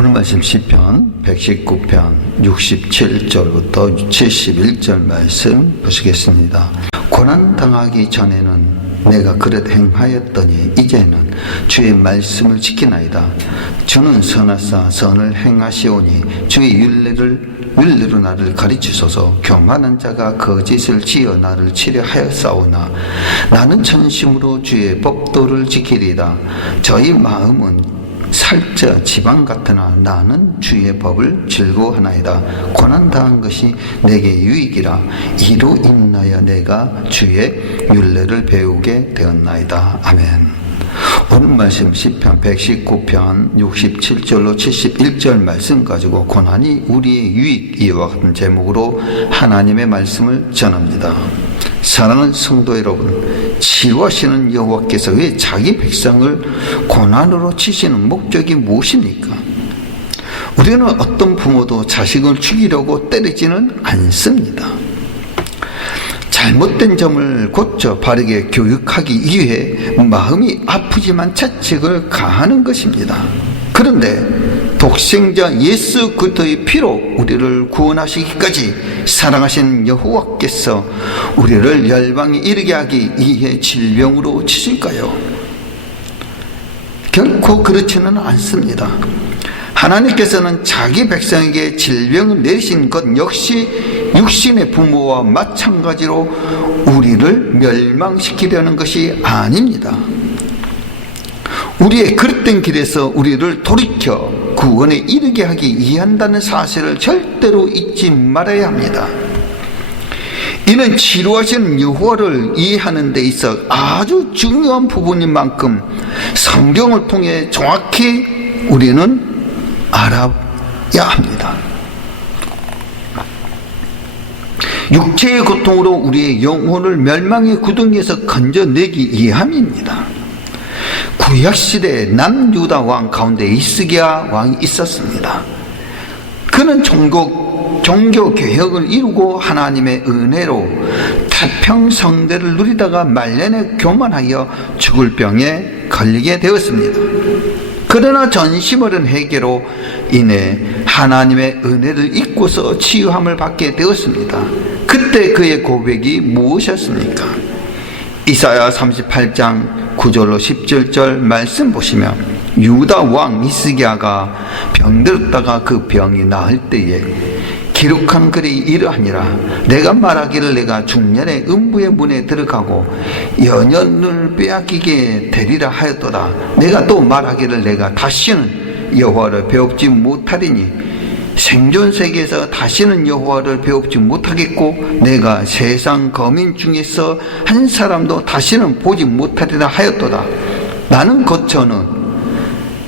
오늘 말씀 시편 119편 67절부터 71절 말씀 보시겠습니다. 고난 당하기 전에는 내가 그릇 행하였더니 이제는 주의 말씀을 지키나이다. 주는 선하사 선을 행하시오니 주의 율례로 나를 가르치소서. 교만한 자가 거짓을 지어 나를 치려하였사오나 나는 전심으로 주의 법도를 지키리이다. 저희 마음은 살쪄 지방 같으나 나는 주의 법을 즐거워하나이다. 고난당한 것이 내게 유익이라 이로 인하여 내가 주의 율례를 배우게 되었나이다. 아멘. 오늘 말씀 시편 119편 67절로 71절 말씀 가지고 고난이 우리의 유익, 이와 같은 제목으로 하나님의 말씀을 전합니다. 사랑하는 성도 여러분, 치유하시는 여호와께서 왜 자기 백성을 고난으로 치시는 목적이 무엇입니까? 우리는 어떤 부모도 자식을 죽이려고 때리지는 않습니다. 잘못된 점을 고쳐 바르게 교육하기 위해 마음이 아프지만 채찍을 가하는 것입니다. 그런데 독생자 예수 그리스도의 피로 우리를 구원하시기까지 사랑하신 여호와께서 우리를 열방에 이르게 하기 위해 질병으로 치실까요? 결코 그렇지는 않습니다. 하나님께서는 자기 백성에게 질병을 내리신 것 역시 육신의 부모와 마찬가지로 우리를 멸망시키려는 것이 아닙니다. 우리의 그릇된 길에서 우리를 돌이켜 구원에 이르게 하기 위한다는 사실을 절대로 잊지 말아야 합니다. 이는 치료하시는 여호와를 이해하는 데 있어 아주 중요한 부분인 만큼 성경을 통해 정확히 우리는 알아야 합니다. 육체의 고통으로 우리의 영혼을 멸망의 구덩이에서 건져내기 위함입니다. 구약시대에 남유다 왕 가운데 히스기야 왕이 있었습니다. 그는 종교개혁을 이루고 하나님의 은혜로 태평성대를 누리다가 말년에 교만하여 죽을 병에 걸리게 되었습니다. 그러나 전심어른 회개로 인해 하나님의 은혜를 잊고서 치유함을 받게 되었습니다. 그때 그의 고백이 무엇이었습니까? 이사야 38장 9절로 17절 말씀 보시면 유다 왕 히스기야가 병들었다가 그 병이 나을 때에 기록한 글이 이러하니라. 내가 말하기를 내가 중년의 음부의 문에 들어가고 연연을 빼앗기게 되리라 하였도다. 내가 또 말하기를 내가 다시는 여호와를 배웁지 못하리니 생존 세계에서 다시는 여호와를 배웁지 못하겠고 내가 세상 거민 중에서 한 사람도 다시는 보지 못하리라 하였도다. 나는 거처는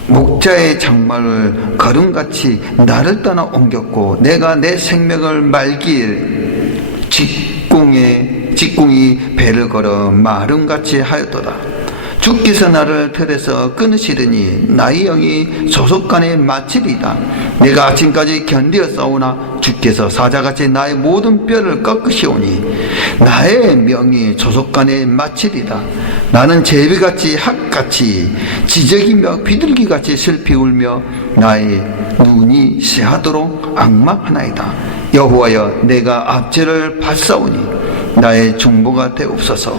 목자의 장막을 걸음같이 나를 떠나 옮겼고 내가 내 생명을 말길 직공이 배를 걸어 마름같이 하였도다. 주께서 나를 틀에서 끊으시더니 나의 영이 조속간에 마치리이다. 내가 아침까지 견디었사오나 주께서 사자같이 나의 모든 뼈를 꺾으시오니 나의 명이 조속간에 마치리이다. 나는 제비같이 학같이 지적이며 비둘기같이 슬피 울며 나의 눈이 새하도록 앙망하나이다. 여호와여, 내가 압제를 받사오니 나의 중보가 되옵소서.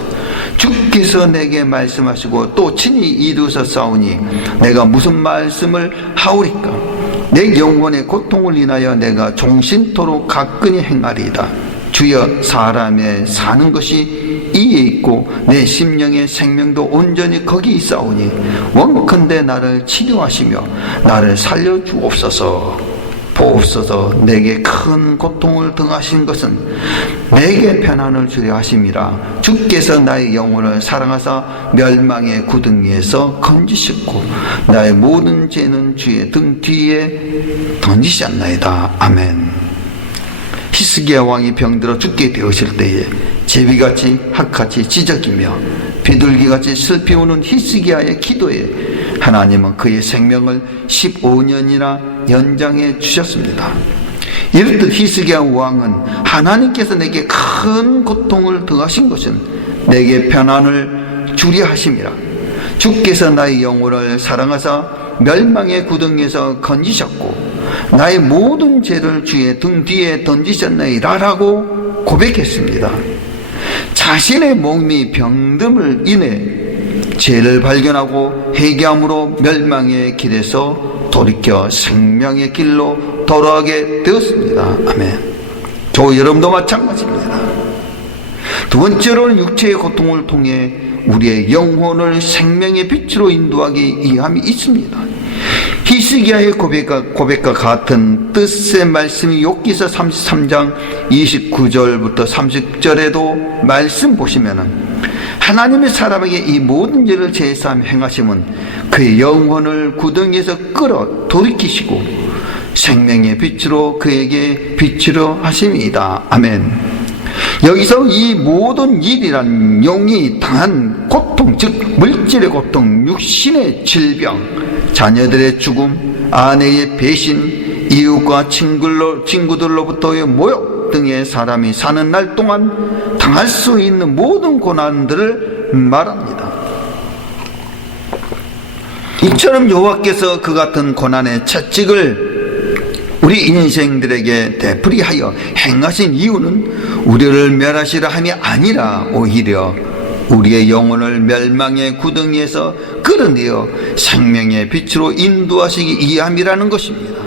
주께서 내게 말씀하시고 또 친히 이루셨사오니 내가 무슨 말씀을 하오리까? 내 영혼의 고통을 인하여 내가 종신토록 가끈히 행하리이다. 주여, 사람의 사는 것이 이에 있고 내 심령의 생명도 온전히 거기 있사오니 원컨대 나를 치료하시며 나를 살려주옵소서. 보옵소서. 내게 큰 고통을 등하신 것은 내게 편안을 주려 하심이라. 주께서 나의 영혼을 사랑하사 멸망의 구덩이에서 건지셨고 나의 모든 죄는 주의 등 뒤에 던지셨나이다. 아멘. 히스기야 왕이 병들어 죽게 되었을 때에 제비같이 학같이 지적이며 비둘기같이 슬피 우는 히스기야의 기도에 하나님은 그의 생명을 15년이나 연장해 주셨습니다. 이렇듯 히스기야 왕은 하나님께서 내게 큰 고통을 더하신 것은 내게 편안을 주려 하심이라. 주께서 나의 영혼을 사랑하사 멸망의 구덩이에서 건지셨고 나의 모든 죄를 주의 등 뒤에 던지셨나이다 라고 고백했습니다. 자신의 몸이 병듦을 인해 죄를 발견하고 회개함으로 멸망의 길에서 돌이켜 생명의 길로 돌아가게 되었습니다. 아멘. 저 여러분도 마찬가지입니다. 두 번째로는 육체의 고통을 통해 우리의 영혼을 생명의 빛으로 인도하기 위함이 있습니다. 히스기야의 고백과 같은 뜻의 말씀이 욥기서 33장 29절부터 30절에도 말씀 보시면은 하나님의 사람에게 이 모든 일을 제사하며 행하심은 그의 영혼을 구덩이에서 끌어 돌이키시고 생명의 빛으로 그에게 비추려 하심이다. 아멘. 여기서 이 모든 일이란 영이 당한 고통, 즉 물질의 고통, 육신의 질병, 자녀들의 죽음, 아내의 배신, 이웃과 친구들로부터의 모욕 등의 사람이 사는 날 동안 당할 수 있는 모든 고난들을 말합니다. 이처럼 여호와께서 그 같은 고난의 채찍을 우리 인생들에게 되풀이하여 행하신 이유는 우리를 멸하시려 함이 아니라 오히려 우리의 영혼을 멸망의 구덩이에서 끌어내어 생명의 빛으로 인도하시기 위함이라는 것입니다.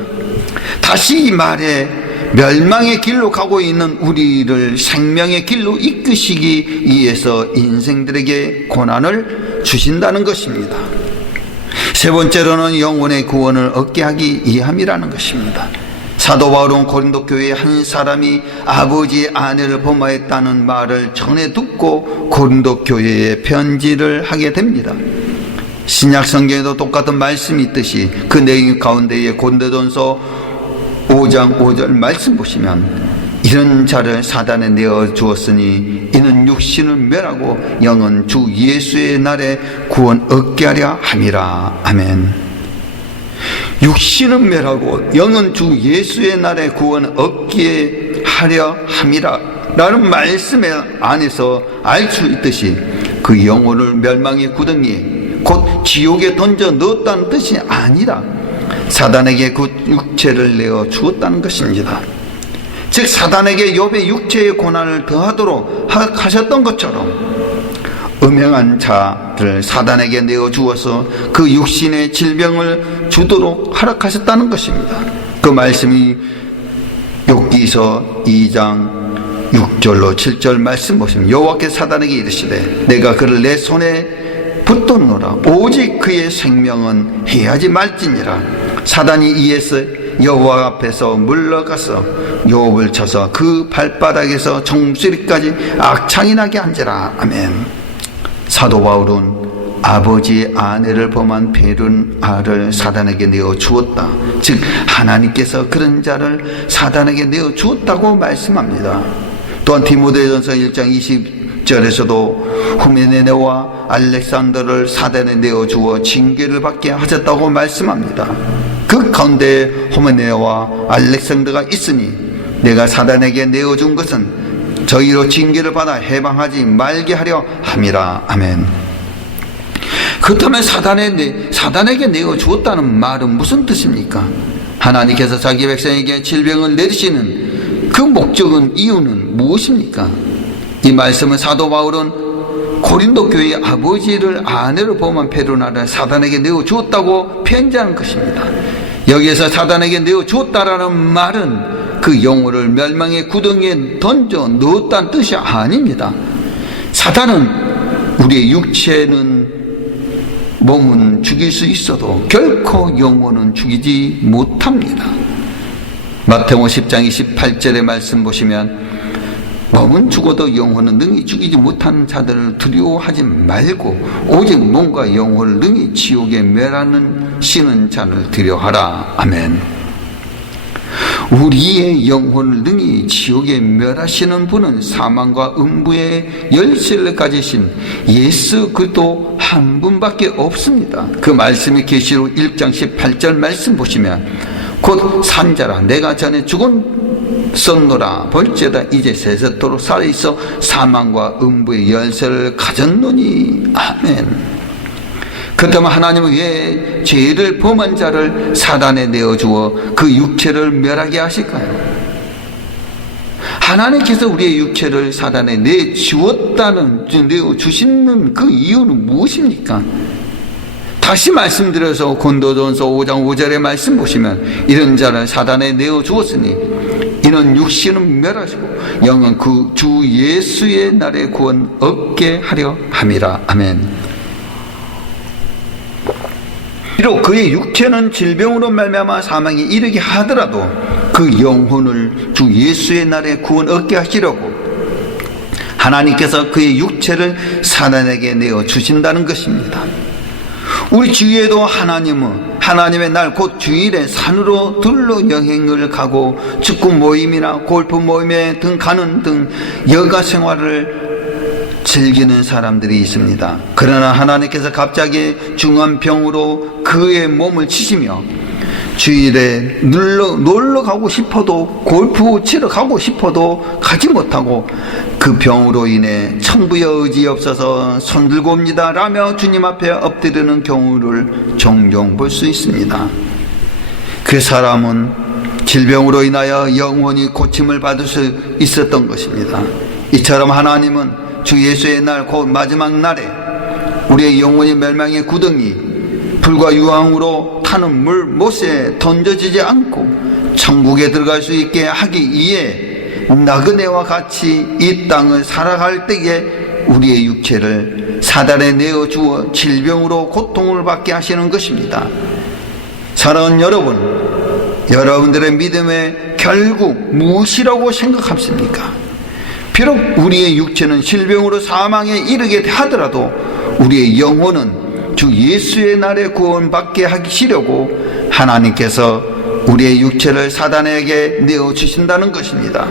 다시 말해 멸망의 길로 가고 있는 우리를 생명의 길로 이끄시기 위해서 인생들에게 고난을 주신다는 것입니다. 세 번째로는 영혼의 구원을 얻게 하기 위함이라는 것입니다. 사도 바울은 고린도 교회의 한 사람이 아버지의 아내를 범하였다는 말을 전해 듣고 고린도 교회에 편지를 하게 됩니다. 신약 성경에도 똑같은 말씀이 있듯이 그 내용 가운데에 고린도전서 5장 5절 말씀 보시면 이런 자를 사단에 내어 주었으니 이는 육신을 멸하고 영은 주 예수의 날에 구원 얻게 하려 함이라. 아멘. 육신은 멸하고 영은 주 예수의 날에 구원 얻게 하려 함이라 라는 말씀의 안에서 알 수 있듯이 그 영혼을 멸망의 구덩이에 곧 지옥에 던져 넣었다는 뜻이 아니라 사단에게 그 육체를 내어 주었다는 것입니다. 즉 사단에게 욥의 육체의 고난을 더하도록 하셨던 것처럼 음행한 자를 사단에게 내어 주어서 그 육신의 질병을 주도록 허락하셨다는 것입니다. 그 말씀이 욥기서 2장 6절로 7절 말씀 보시면 여호와께서 사단에게 이르시되 내가 그를 내 손에 붙들노라 오직 그의 생명은 해하지 말지니라. 사단이 이에서 여호와 앞에서 물러가서 욥을 쳐서 그 발바닥에서 정수리까지 악창이 나게 한지라. 아멘. 사도 바울은 아버지의 아내를 범한 베르나를 사단에게 내어 주었다. 즉 하나님께서 그런 자를 사단에게 내어 주었다고 말씀합니다. 또한 디모데전서 1장 20절에서도 후메네와 알렉산더를 사단에 내어 주어 징계를 받게 하셨다고 말씀합니다. 그 가운데 후메네와 알렉산더가 있으니 내가 사단에게 내어준 것은 저희로 징계를 받아 해방하지 말게 하려 함이라. 아멘. 그렇다면 사단에게 내어 주었다는 말은 무슨 뜻입니까? 하나님께서 자기 백성에게 질병을 내리시는 그 목적은 이유는 무엇입니까? 이 말씀은 사도 바울은 고린도 교회의 아버지를 아내로 범한 베르나를 사단에게 내어 주었다고 편지하는 것입니다. 여기에서 사단에게 내어 주었다라는 말은 그 영혼을 멸망의 구덩이에 던져 넣었다는 뜻이 아닙니다. 사단은 우리의 육체는 몸은 죽일 수 있어도 결코 영혼은 죽이지 못합니다. 마태복음 10장 28절의 말씀 보시면 몸은 죽어도 영혼은 능히 죽이지 못하는 자들을 두려워하지 말고 오직 몸과 영혼을 능히 지옥에 멸하는 신은 자를 두려워하라. 아멘. 우리의 영혼을 능히 지옥에 멸하시는 분은 사망과 음부의 열쇠를 가지신 예수 그리스도 한 분밖에 없습니다. 그 말씀이 계시록 1장 18절 말씀 보시면 곧 산자라 내가 전에 죽었노라 볼지어다 이제 세세토록 살아있어 사망과 음부의 열쇠를 가졌노니. 아멘. 그렇다면 하나님은 왜 죄를 범한 자를 사단에 내어주어 그 육체를 멸하게 하실까요? 하나님께서 우리의 육체를 사단에 내주시는 그 이유는 무엇입니까? 다시 말씀드려서 고린도전서 5장 5절의 말씀 보시면 이런 자를 사단에 내어주었으니 이는 육신은 멸하시고 영은 그 주 예수의 날에 구원 얻게 하려 함이라. 아멘. 비록 그의 육체는 질병으로 말미암아 사망에 이르게 하더라도 그 영혼을 주 예수의 날에 구원 얻게 하시려고 하나님께서 그의 육체를 사단에게 내어 주신다는 것입니다. 우리 주위에도 하나님은 하나님의 날 곧 주일에 산으로 들로 여행을 가고 축구 모임이나 골프 모임에 등 가는 등 여가 생활을 즐기는 사람들이 있습니다. 그러나 하나님께서 갑자기 중한 병으로 그의 몸을 치시며 주일에 놀러 가고 싶어도 골프 치러 가고 싶어도 가지 못하고 그 병으로 인해 천부의 의지 없어서 손들고 옵니다 라며 주님 앞에 엎드리는 경우를 종종 볼 수 있습니다. 그 사람은 질병으로 인하여 영원히 고침을 받을 수 있었던 것입니다. 이처럼 하나님은 주 예수의 날 곧 마지막 날에 우리의 영혼이 멸망의 구덩이 불과 유황으로 타는 물 못에 던져지지 않고 천국에 들어갈 수 있게 하기 위해 나그네와 같이 이 땅을 살아갈 때에 우리의 육체를 사단에 내어주어 질병으로 고통을 받게 하시는 것입니다. 사랑하는 여러분, 여러분들의 믿음의 결국 무엇이라고 생각하십니까? 비록 우리의 육체는 질병으로 사망에 이르게 하더라도 우리의 영혼은 주 예수의 날에 구원받게 하시려고 하나님께서 우리의 육체를 사단에게 내어주신다는 것입니다.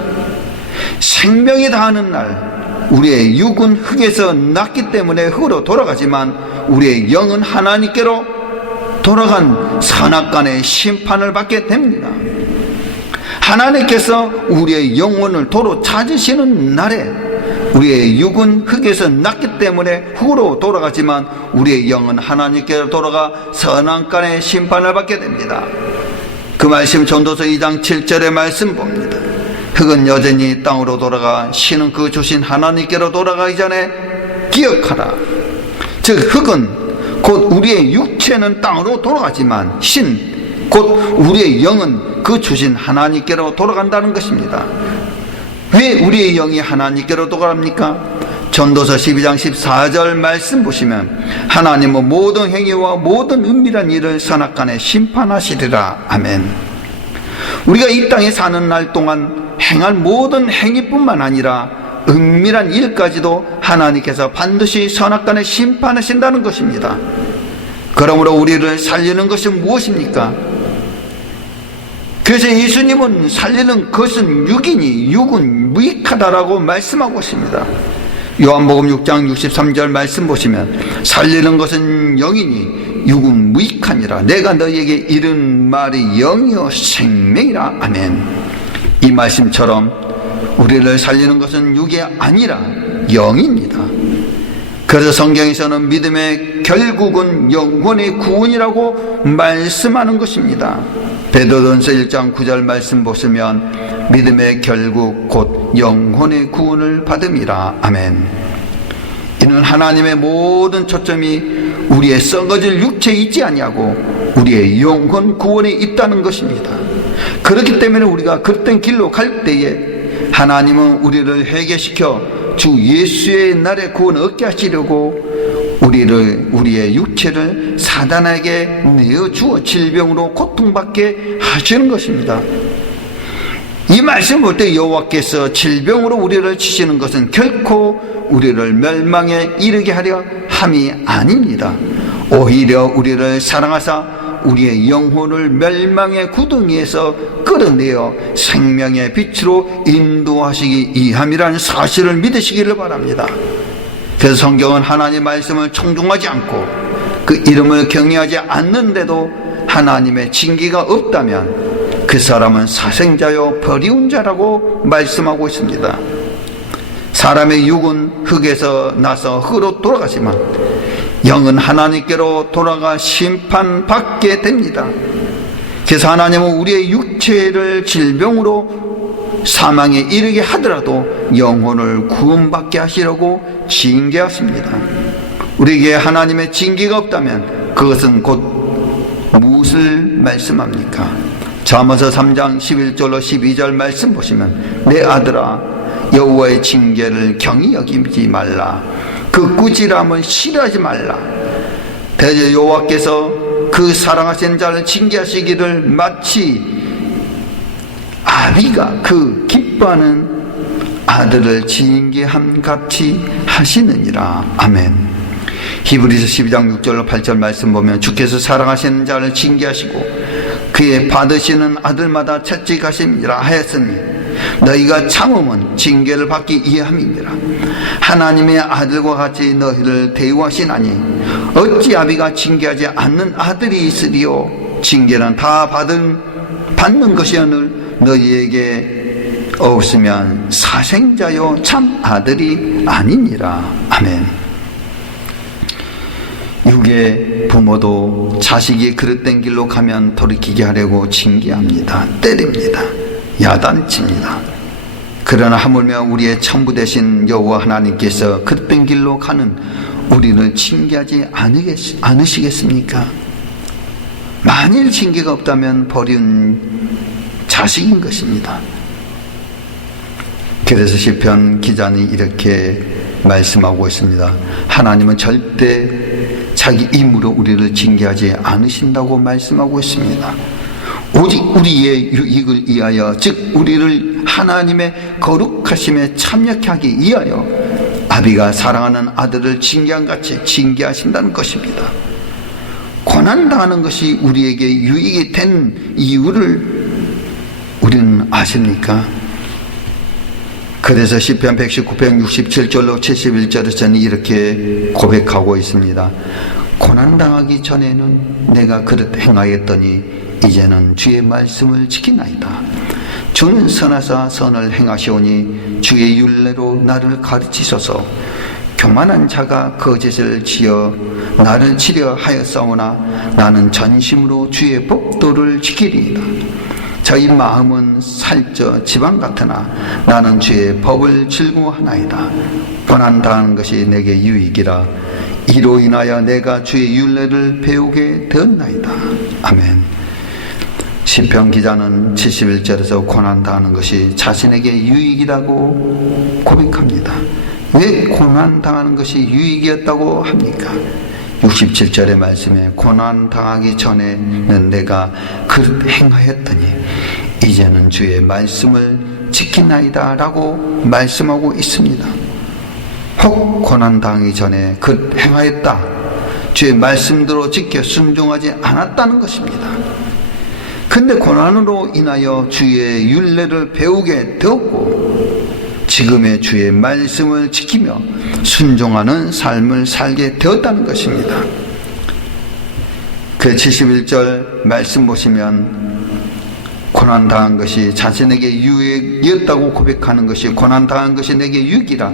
생명이 다하는 날 우리의 육은 흙에서 났기 때문에 흙으로 돌아가지만 우리의 영은 하나님께로 돌아간 선악간의 심판을 받게 됩니다. 하나님께서 우리의 영혼을 도로 찾으시는 날에 우리의 육은 흙에서 났기 때문에 흙으로 돌아가지만 우리의 영은 하나님께로 돌아가 선악간의 심판을 받게 됩니다. 그 말씀 전도서 2장 7절의 말씀 봅니다. 흙은 여전히 땅으로 돌아가 신은 그 주신 하나님께로 돌아가기 전에 기억하라. 즉 흙은 곧 우리의 육체는 땅으로 돌아가지만 신 곧 우리의 영은 그 주신 하나님께로 돌아간다는 것입니다. 왜 우리의 영이 하나님께로 돌아갑니까? 전도서 12장 14절 말씀 보시면 하나님은 모든 행위와 모든 은밀한 일을 선악간에 심판하시리라. 아멘. 우리가 이 땅에 사는 날 동안 행할 모든 행위뿐만 아니라 은밀한 일까지도 하나님께서 반드시 선악간에 심판하신다는 것입니다. 그러므로 우리를 살리는 것은 무엇입니까? 그래서 예수님은 살리는 것은 육이니 육은 무익하다라고 말씀하고 있습니다. 요한복음 6장 63절 말씀 보시면 살리는 것은 영이니 육은 무익하니라. 내가 너희에게 이른 말이 영이요 생명이라. 아멘. 이 말씀처럼 우리를 살리는 것은 육이 아니라 영입니다. 그래서 성경에서는 믿음의 결국은 영혼의 구원이라고 말씀하는 것입니다. 베드로전서 1장 9절 말씀 보시면 믿음의 결국 곧 영혼의 구원을 받음이라. 아멘. 이는 하나님의 모든 초점이 우리의 썩어질 육체에 있지 아니하고 우리의 영혼 구원에 있다는 것입니다. 그렇기 때문에 우리가 그릇된 길로 갈 때에 하나님은 우리를 회개시켜 주 예수의 날에 구원 얻게 하시려고 우리의 육체를 사단에게 내어주어 질병으로 고통받게 하시는 것입니다. 이 말씀 볼 때 여호와께서 질병으로 우리를 치시는 것은 결코 우리를 멸망에 이르게 하려 함이 아닙니다. 오히려 우리를 사랑하사 우리의 영혼을 멸망의 구덩이에서 끌어내어 생명의 빛으로 인도하시기 위함이라는 사실을 믿으시기를 바랍니다. 그래서 성경은 하나님의 말씀을 청중하지 않고 그 이름을 경외하지 않는데도 하나님의 징계가 없다면 그 사람은 사생자요 버리운 자라고 말씀하고 있습니다. 사람의 육은 흙에서 나서 흙으로 돌아가지만 영은 하나님께로 돌아가 심판받게 됩니다. 그래서 하나님은 우리의 육체를 질병으로 사망에 이르게 하더라도 영혼을 구원받게 하시려고 징계하십니다. 우리에게 하나님의 징계가 없다면 그것은 곧 무엇을 말씀합니까? 잠언서 3장 11절로 12절 말씀 보시면 내 아들아 여호와의 징계를 경히 여기지 말라. 그 꾸지람을 싫어하지 말라. 대저 여호와께서 그 사랑하시는 자를 징계하시기를 마치 아비가 그 기뻐하는 아들을 징계함 같이 하시느니라. 아멘. 히브리서 12장 6절로 8절 말씀 보면 주께서 사랑하시는 자를 징계하시고 그의 받으시는 아들마다 채찍하심이라 하였으니 너희가 참음은 징계를 받기 위함이니라. 하나님의 아들과 같이 너희를 대우하시나니 어찌 아비가 징계하지 않는 아들이 있으리요. 징계는 다 받는 것이오늘 너희에게 없으면 사생자요 참 아들이 아니니라. 아멘. 육의 부모도 자식이 그릇된 길로 가면 돌이키게 하려고 징계합니다. 때립니다. 야단칩니다. 그러나 하물며 우리의 천부 되신 여호와 하나님께서 그릇된 길로 가는 우리를 징계하지 않으시겠습니까? 만일 징계가 없다면 버린 자식인 것입니다. 그래서 시편 기자는 이렇게 말씀하고 있습니다. 하나님은 절대 자기 힘으로 우리를 징계하지 않으신다고 말씀하고 있습니다. 오직 우리의 유익을 위하여, 즉 우리를 하나님의 거룩하심에 참여케 하기 위하여 아비가 사랑하는 아들을 징계한 같이 징계하신다는 것입니다. 고난당하는 것이 우리에게 유익이 된 이유를 우리는 아십니까? 그래서 시편 119편 67절로 71절에서는 이렇게 고백하고 있습니다. 고난당하기 전에는 내가 그릇 행하였더니 이제는 주의 말씀을 지키나이다. 주는 선하사 선을 행하시오니 주의 율례로 나를 가르치소서. 교만한 자가 거짓을 지어 나를 치려 하였사오나 나는 전심으로 주의 법도를 지키리이다. 저희 마음은 살쪄 지방 같으나 나는 주의 법을 즐거워하나이다. 고난당하는 것이 내게 유익이라. 이로 인하여 내가 주의 율례를 배우게 되었나이다. 아멘. 시편 기자는 71절에서 고난당하는 것이 자신에게 유익이라고 고백합니다. 왜 고난당하는 것이 유익이었다고 합니까? 67절의 말씀에 고난당하기 전에는 내가 그릇 행하였더니 이제는 주의 말씀을 지키나이다 라고 말씀하고 있습니다. 혹 고난당하기 전에 그릇 행하였다, 주의 말씀대로 지켜 순종하지 않았다는 것입니다. 근데 고난으로 인하여 주의 율례를 배우게 되었고 지금의 주의 말씀을 지키며 순종하는 삶을 살게 되었다는 것입니다. 그 71절 말씀 보시면 고난당한 것이 자신에게 유익이었다고 고백하는 것이 고난당한 것이 내게 유익이라.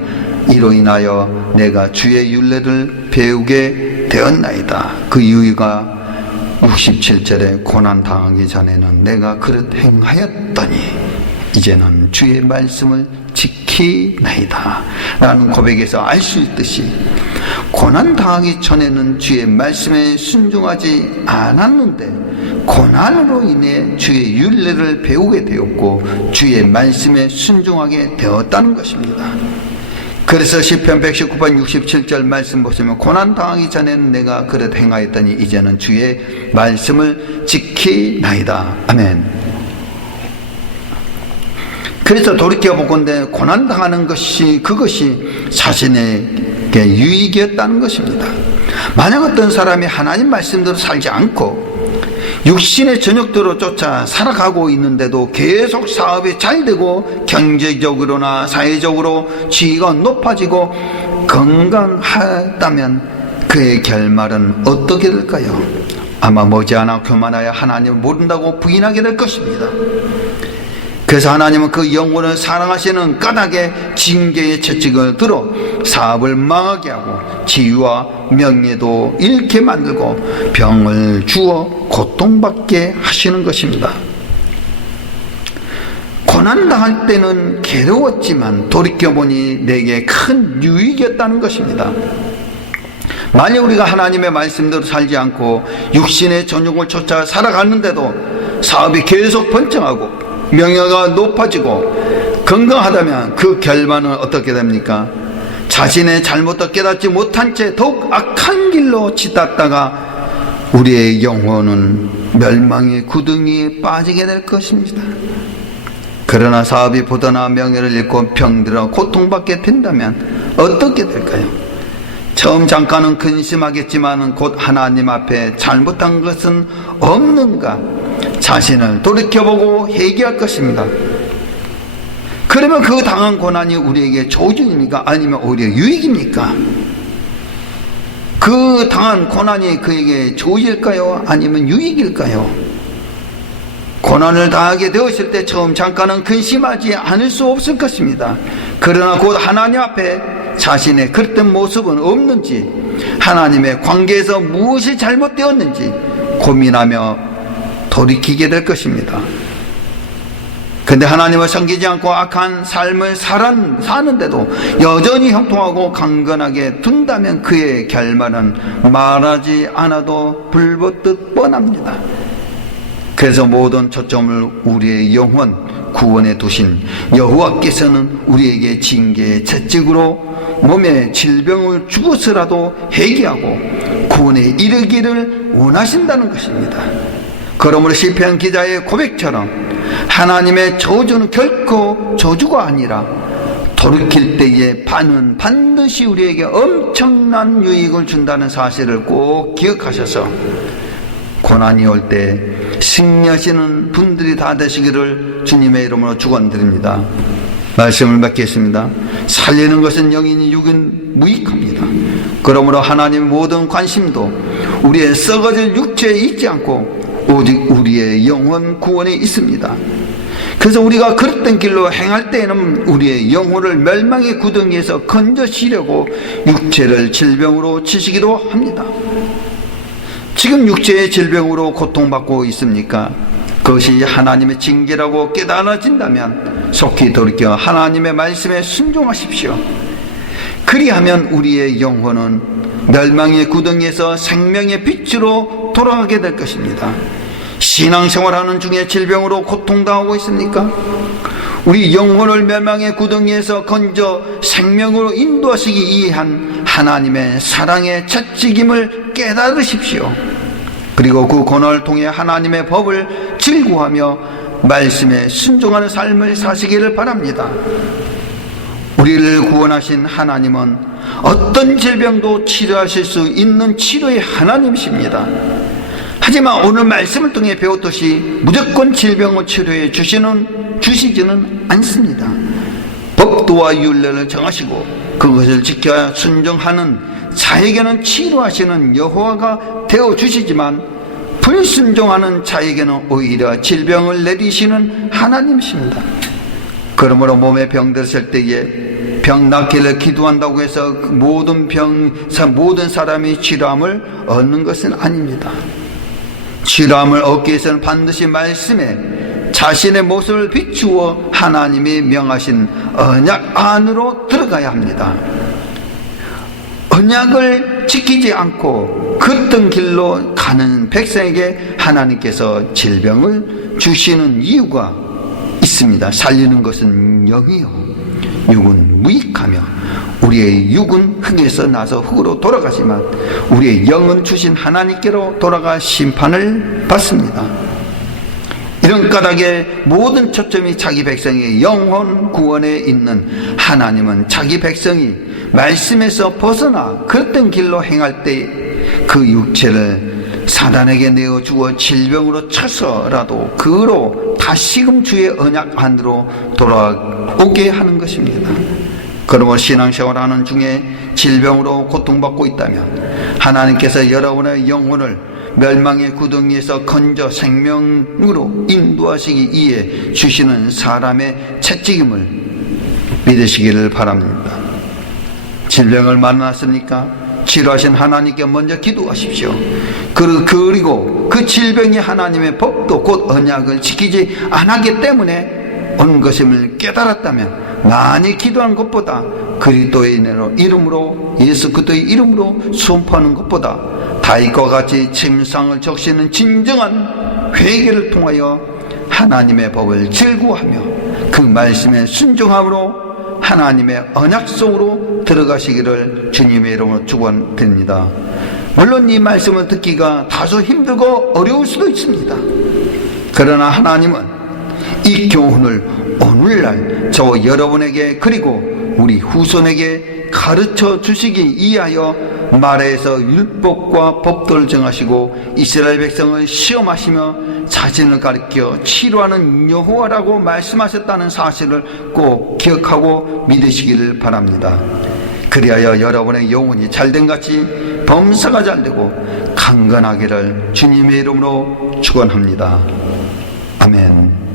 이로 인하여 내가 주의 율례를 배우게 되었나이다. 그 이유가 67절에 고난당하기 전에는 내가 그릇 행하였더니 이제는 주의 말씀을 지키나이다 라는 고백에서 알 수 있듯이 고난당하기 전에는 주의 말씀에 순종하지 않았는데 고난으로 인해 주의 율례를 배우게 되었고 주의 말씀에 순종하게 되었다는 것입니다. 그래서 시편 119편 67절 말씀 보시면 고난당하기 전에는 내가 그릇 행하였더니 이제는 주의 말씀을 지키나이다. 아멘. 그래서 돌이켜보건대 고난당하는 것이 그것이 자신에게 유익이었다는 것입니다. 만약 어떤 사람이 하나님 말씀대로 살지 않고 육신의 전역대로 쫓아 살아가고 있는데도 계속 사업이 잘 되고 경제적으로나 사회적으로 지위가 높아지고 건강하다면 그의 결말은 어떻게 될까요? 아마 머지않아 교만하여 하나님을 모른다고 부인하게 될 것입니다. 그래서 하나님은 그 영혼을 사랑하시는 까닭에 징계의 채찍을 들어 사업을 망하게 하고 지위와 명예도 잃게 만들고 병을 주어 고통받게 하시는 것입니다. 고난당할 때는 괴로웠지만 돌이켜보니 내게 큰 유익이었다는 것입니다. 만약 우리가 하나님의 말씀대로 살지 않고 육신의 전용을 쫓아 살아갔는데도 사업이 계속 번창하고 명예가 높아지고 건강하다면 그 결과는 어떻게 됩니까? 자신의 잘못도 깨닫지 못한 채 더욱 악한 길로 치닫다가 우리의 영혼은 멸망의 구덩이에 빠지게 될 것입니다. 그러나 사업이 보다나 명예를 잃고 병들어 고통받게 된다면 어떻게 될까요? 처음 잠깐은 근심하겠지만 곧 하나님 앞에 잘못한 것은 없는가 자신을 돌이켜보고 회개할 것입니다. 그러면 그 당한 고난이 우리에게 조준입니까? 아니면 오히려 유익입니까? 그 당한 고난이 그에게 조일까요? 아니면 유익일까요? 고난을 당하게 되었을 때 처음 잠깐은 근심하지 않을 수 없을 것입니다. 그러나 곧 하나님 앞에 자신의 그릇된 모습은 없는지, 하나님의 관계에서 무엇이 잘못되었는지 고민하며 돌이키게 될 것입니다. 근데 하나님을 섬기지 않고 악한 삶을 사는데도 여전히 형통하고 강건하게 둔다면 그의 결말은 말하지 않아도 불붙듯 뻔합니다. 그래서 모든 초점을 우리의 영혼 구원에 두신 여호와께서는 우리에게 징계의 채찍으로 몸에 질병을 주고서라도 회개하고 구원에 이르기를 원하신다는 것입니다. 그러므로 시편 기자의 고백처럼 하나님의 저주는 결코 저주가 아니라 돌이킬 때에 반드시 우리에게 엄청난 유익을 준다는 사실을 꼭 기억하셔서 고난이 올 때 승리하시는 분들이 다 되시기를 주님의 이름으로 축원드립니다. 말씀을 맺겠습니다. 살리는 것은 영이니 육은 무익합니다. 그러므로 하나님의 모든 관심도 우리의 썩어질 육체에 있지 않고 오직 우리의 영혼 구원에 있습니다. 그래서 우리가 그릇된 길로 행할 때에는 우리의 영혼을 멸망의 구덩이에서 건져시려고 육체를 질병으로 치시기도 합니다. 지금 육체의 질병으로 고통받고 있습니까? 그것이 하나님의 징계라고 깨달아진다면 속히 돌이켜 하나님의 말씀에 순종하십시오. 그리하면 우리의 영혼은 멸망의 구덩이에서 생명의 빛으로 돌아가게 될 것입니다. 신앙생활하는 중에 질병으로 고통당하고 있습니까? 우리 영혼을 멸망의 구덩이에서 건져 생명으로 인도하시기 위한 하나님의 사랑의 채찍임을 깨달으십시오. 그리고 그 고난을 통해 하나님의 법을 즐거워하며 말씀에 순종하는 삶을 사시기를 바랍니다. 우리를 구원하신 하나님은 어떤 질병도 치료하실 수 있는 치료의 하나님이십니다. 하지만 오늘 말씀을 통해 배웠듯이 무조건 질병을 치료해 주시지는 않습니다. 법도와 율례를 정하시고 그것을 지켜 순종하는 자에게는 치료하시는 여호와가 되어주시지만 불순종하는 자에게는 오히려 질병을 내리시는 하나님이십니다. 그러므로 몸에 병들었을 때에 병 낫기를 기도한다고 해서 모든 사람이 치료함을 얻는 것은 아닙니다. 치료함을 얻기 위해서는 반드시 말씀에 자신의 모습을 비추어 하나님이 명하신 언약 안으로 들어가야 합니다. 언약을 지키지 않고 그릇된 길로 가는 백성에게 하나님께서 질병을 주시는 이유가 있습니다. 살리는 것은 영이요 육은 무익하며 우리의 육은 흙에서 나서 흙으로 돌아가지만 우리의 영은 주신 하나님께로 돌아가 심판을 받습니다. 이런 까닭에 모든 초점이 자기 백성의 영혼 구원에 있는 하나님은 자기 백성이 말씀에서 벗어나 그릇된 길로 행할 때 그 육체를 사단에게 내어주어 질병으로 쳐서라도 그로 다시금 주의 언약 안으로 돌아오게 하는 것입니다. 그러므로 신앙생활하는 중에 질병으로 고통받고 있다면 하나님께서 여러분의 영혼을 멸망의 구덩이에서 건져 생명으로 인도하시기 위해 주시는 사람의 채찍임을 믿으시기를 바랍니다. 질병을 만났습니까? 치료하신 하나님께 먼저 기도하십시오. 그리고 그 질병이 하나님의 법도 곧 언약을 지키지 않았기 때문에 온 것임을 깨달았다면 많이 기도한 것보다 그리스도의 이름으로, 예수 그리스도의 이름으로 선포하는 것보다 다윗과 같이 침상을 적시는 진정한 회개를 통하여 하나님의 법을 즐거워하며 그 말씀에 순종함으로 하나님의 언약 속으로 들어가시기를 주님의 이름으로 축원드립니다. 물론 이 말씀을 듣기가 다소 힘들고 어려울 수도 있습니다. 그러나 하나님은 이 교훈을 오늘날 저와 여러분에게 그리고 우리 후손에게 가르쳐 주시기 위하여 마라에서 율법과 법도를 정하시고 이스라엘 백성을 시험하시며 자신을 가리켜 치료하는 여호와라고 말씀하셨다는 사실을 꼭 기억하고 믿으시기를 바랍니다. 그리하여 여러분의 영혼이 잘된 같이 범사가 잘되고 강건하기를 주님의 이름으로 축원합니다. 아멘.